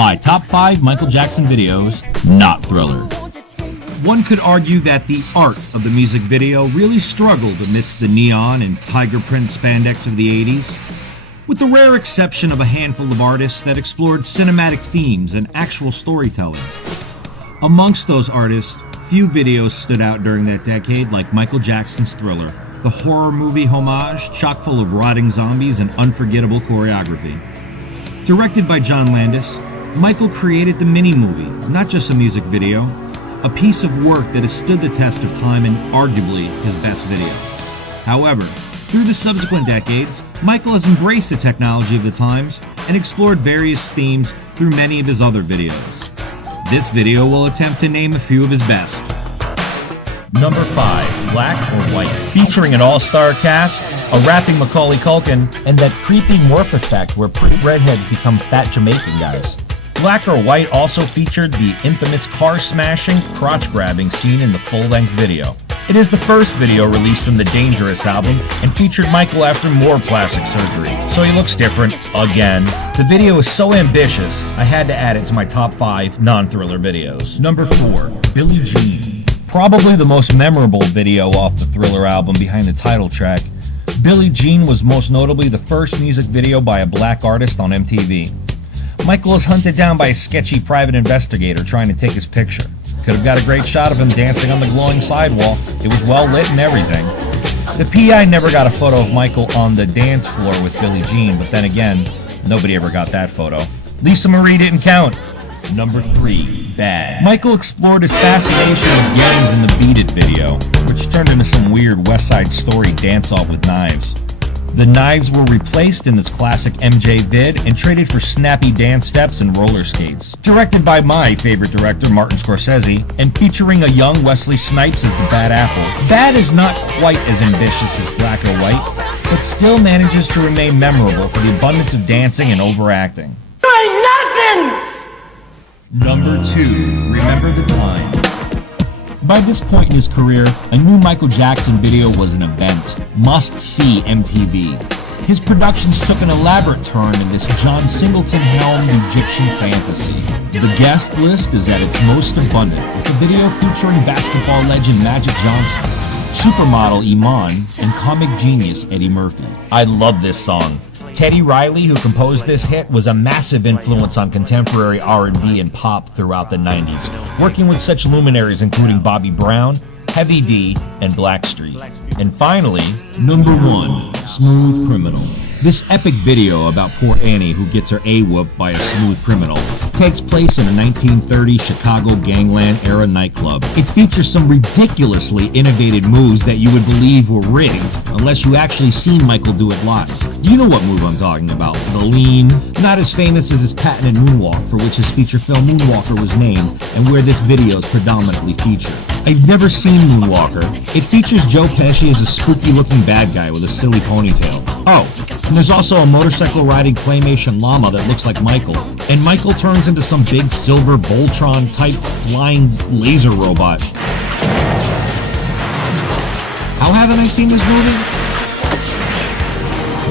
My top 5 Michael Jackson videos, not Thriller. One could argue that the art of the music video really struggled amidst the neon and tiger print spandex of the 80s, with the rare exception of a handful of artists that explored cinematic themes and actual storytelling. Amongst those artists, few videos stood out during that decade like Michael Jackson's Thriller, the horror movie homage chock full of rotting zombies and unforgettable choreography. Directed by John Landis, Michael created the mini-movie, not just a music video, a piece of work that has stood the test of time and arguably his best video. However, through the subsequent decades, Michael has embraced the technology of the times and explored various themes through many of his other videos. This video will attempt to name a few of his best. Number 5, Black or White, featuring an all-star cast, a rapping Macaulay Culkin, and that creepy morph effect where pretty redheads become fat Jamaican guys. Black or White also featured the infamous car-smashing, crotch-grabbing scene in the full-length video. It is the first video released from the Dangerous album and featured Michael after more plastic surgery, so he looks different again. The video is so ambitious, I had to add it to my top 5 non-Thriller videos. Number 4, Billie Jean. Probably the most memorable video off the Thriller album behind the title track, Billie Jean was most notably the first music video by a black artist on MTV. Michael is hunted down by a sketchy private investigator trying to take his picture. Could have got a great shot of him dancing on the glowing sidewall. It was well lit and everything. The PI never got a photo of Michael on the dance floor with Billie Jean, but then again, nobody ever got that photo. Lisa Marie didn't count. Number 3, Bad. Michael explored his fascination with gangs in the Beat It video, which turned into some weird West Side Story dance-off with knives. The knives were replaced in this classic MJ vid and traded for snappy dance steps and roller skates. Directed by my favorite director, Martin Scorsese, and featuring a young Wesley Snipes as the Bad Apple, Bad is not quite as ambitious as Black or White, but still manages to remain memorable for the abundance of dancing and overacting. Number 2, Remember the Time. By this point in his career, a new Michael Jackson video was an event. Must-see MTV. His productions took an elaborate turn in this John Singleton-helmed Egyptian fantasy. The guest list is at its most abundant, with a video featuring basketball legend Magic Johnson, supermodel Iman, and comic genius Eddie Murphy. I love this song. Teddy Riley, who composed this hit, was a massive influence on contemporary R&B and pop throughout the 90s, working with such luminaries including Bobby Brown, Heavy D, and Blackstreet. And finally, number 1, Smooth Criminal. This epic video about poor Annie who gets her A-whooped by a smooth criminal takes place in a 1930 Chicago gangland era nightclub. It features some ridiculously innovative moves that you would believe were rigged unless you actually seen Michael do it live. You know what move I'm talking about, the lean. Not as famous as his patented moonwalk, for which his feature film Moonwalker was named, and where this video is predominantly featured. I've never seen Moonwalker. It features Joe Pesci as a spooky-looking bad guy with a silly ponytail. Oh, and there's also a motorcycle-riding claymation llama that looks like Michael, and Michael turns into some big silver Voltron-type flying laser robot. How haven't I seen this movie?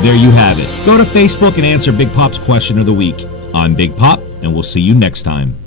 There you have it. Go to Facebook and answer Big Pop's question of the week. I'm Big Pop, and we'll see you next time.